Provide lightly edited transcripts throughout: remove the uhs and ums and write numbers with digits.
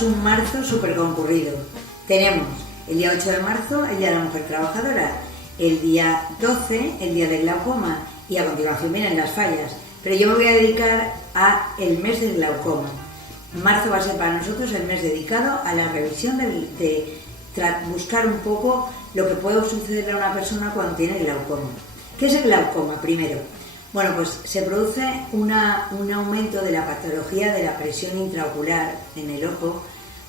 Tenemos un marzo súper concurrido. Tenemos el día 8 de marzo, el Día de la Mujer Trabajadora, el día 12, el Día del Glaucoma, y a continuación vienen las fallas. Pero yo me voy a dedicar al mes del glaucoma. Marzo va a ser para nosotros el mes dedicado a la revisión de buscar un poco lo que puede sucederle a una persona cuando tiene glaucoma. ¿Qué es el glaucoma? Primero, bueno, pues se produce un aumento de la patología de la presión intraocular en el ojo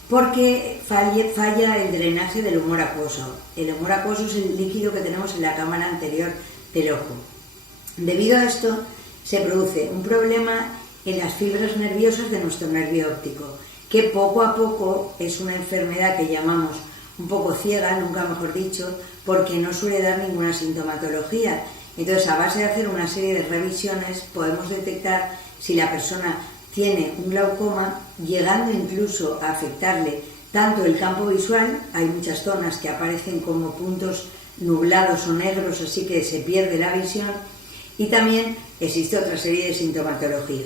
porque falla el drenaje del humor acuoso. El humor acuoso es el líquido que tenemos en la cámara anterior del ojo. Debido a esto, se produce un problema en las fibras nerviosas de nuestro nervio óptico, que poco a poco es una enfermedad que llamamos un poco ciega, nunca mejor dicho, porque no suele dar ninguna sintomatología. Entonces, a base de hacer una serie de revisiones, podemos detectar si la persona tiene un glaucoma, llegando incluso a afectarle tanto el campo visual, hay muchas zonas que aparecen como puntos nublados o negros, así que se pierde la visión, y también existe otra serie de sintomatología.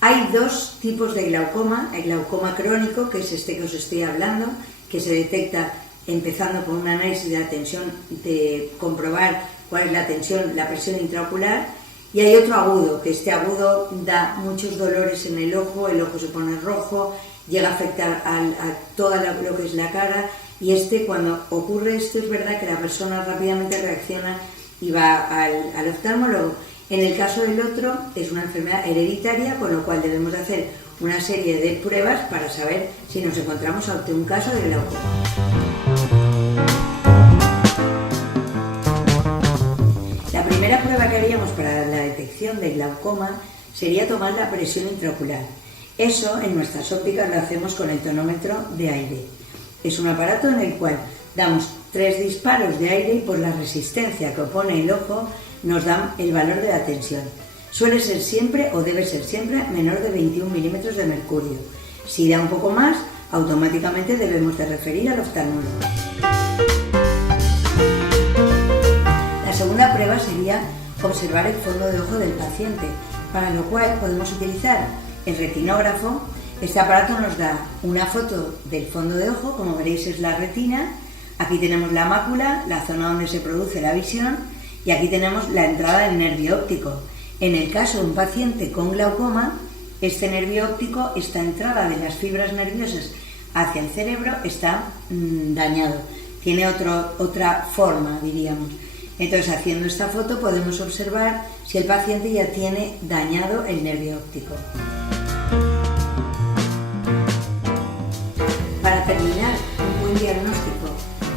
Hay dos tipos de glaucoma: el glaucoma crónico, que es este que os estoy hablando, que se detecta empezando con un análisis de la tensión, de comprobar cuál es la tensión, la presión intraocular, y hay otro agudo, que este agudo da muchos dolores en el ojo se pone rojo, llega a afectar a toda lo que es la cara, y cuando ocurre esto es verdad que la persona rápidamente reacciona y va al oftalmólogo. En el caso del otro es una enfermedad hereditaria, con lo cual debemos de hacer una serie de pruebas para saber si nos encontramos ante un caso de glaucoma. La primera prueba que haríamos para la detección de glaucoma sería tomar la presión intraocular. Eso en nuestras ópticas lo hacemos con el tonómetro de aire. Es un aparato en el cual damos 3 disparos de aire y por la resistencia que opone el ojo nos dan el valor de la tensión. Suele ser siempre, o debe ser siempre, menor de 21 milímetros de mercurio. Si da un poco más, automáticamente debemos de referir al oftalmólogo. La segunda prueba sería observar el fondo de ojo del paciente, para lo cual podemos utilizar el retinógrafo. Este aparato nos da una foto del fondo de ojo, como veréis es la retina. Aquí tenemos la mácula, la zona donde se produce la visión, y aquí tenemos la entrada del nervio óptico. En el caso de un paciente con glaucoma, este nervio óptico, esta entrada de las fibras nerviosas hacia el cerebro está dañado, tiene otra forma, diríamos. Entonces, haciendo esta foto podemos observar si el paciente ya tiene dañado el nervio óptico. Para terminar un buen diagnóstico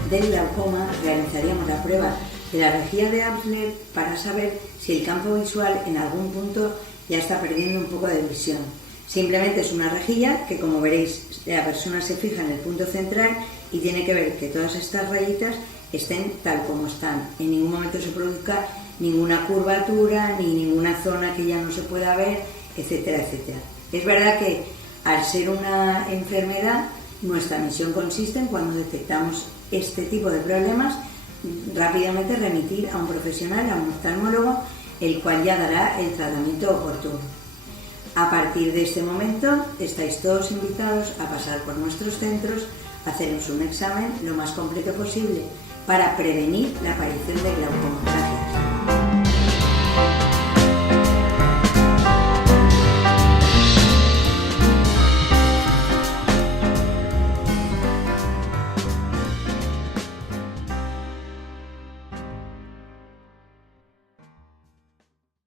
del glaucoma, realizaríamos la prueba de la rejilla de Amsler para saber si el campo visual en algún punto ya está perdiendo un poco de visión. Simplemente es una rejilla que, como veréis, la persona se fija en el punto central y tiene que ver que todas estas rayitas estén tal como están. En ningún momento se produzca ninguna curvatura ni ninguna zona que ya no se pueda ver, etcétera, etcétera. Es verdad que al ser una enfermedad, nuestra misión consiste en, cuando detectamos este tipo de problemas, rápidamente remitir a un profesional, a un oftalmólogo, el cual ya dará el tratamiento oportuno. A partir de este momento estáis todos invitados a pasar por nuestros centros, a hacernos un examen lo más completo posible para prevenir la aparición de glaucoma. Gracias.